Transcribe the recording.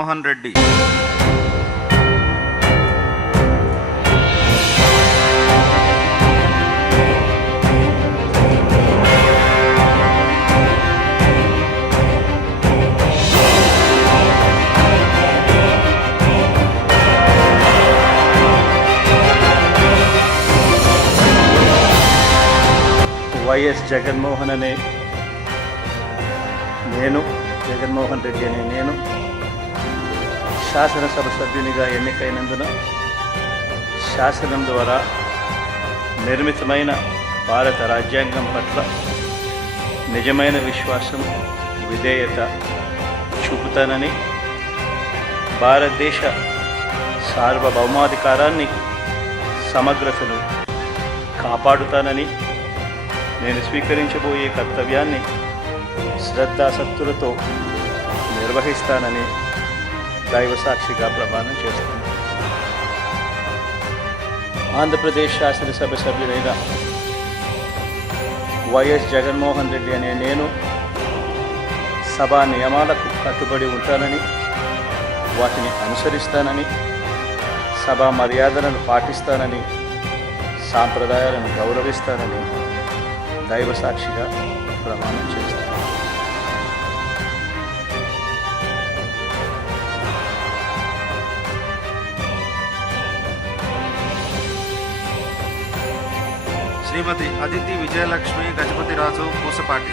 Mohan Reddy. YS Jaganmohan అనే నేను, జగన్మోహన్ రెడ్డి అనే నేను శాసనసభ సభ్యునిగా ఎన్నికైనందున శాసనం ద్వారా నిర్మితమైన భారత రాజ్యాంగం పట్ల నిజమైన విశ్వాసం, విధేయత చూపుతానని, భారతదేశ సార్వభౌమాధికారాన్ని, సమగ్రతను కాపాడుతానని, నేను స్వీకరించబోయే కర్తవ్యాన్ని శ్రద్ధాసక్తులతో నిర్వహిస్తానని దైవ సాక్షిగా ప్రమాణం చేస్తాను. ఆంధ్రప్రదేశ్ శాసనసభ సభ్యుడైన వైఎస్ జగన్మోహన్ రెడ్డి అనే నేను సభా నియమాలకు కట్టుబడి ఉంటానని, వాటిని అనుసరిస్తానని, సభా మర్యాదలను పాటిస్తానని, సాంప్రదాయాలను గౌరవిస్తానని దైవ సాక్షిగా ప్రమాణం చేస్తాను. శ్రీమతి అదితి విజయలక్ష్మి గజపతిరాజు పూసపాటి.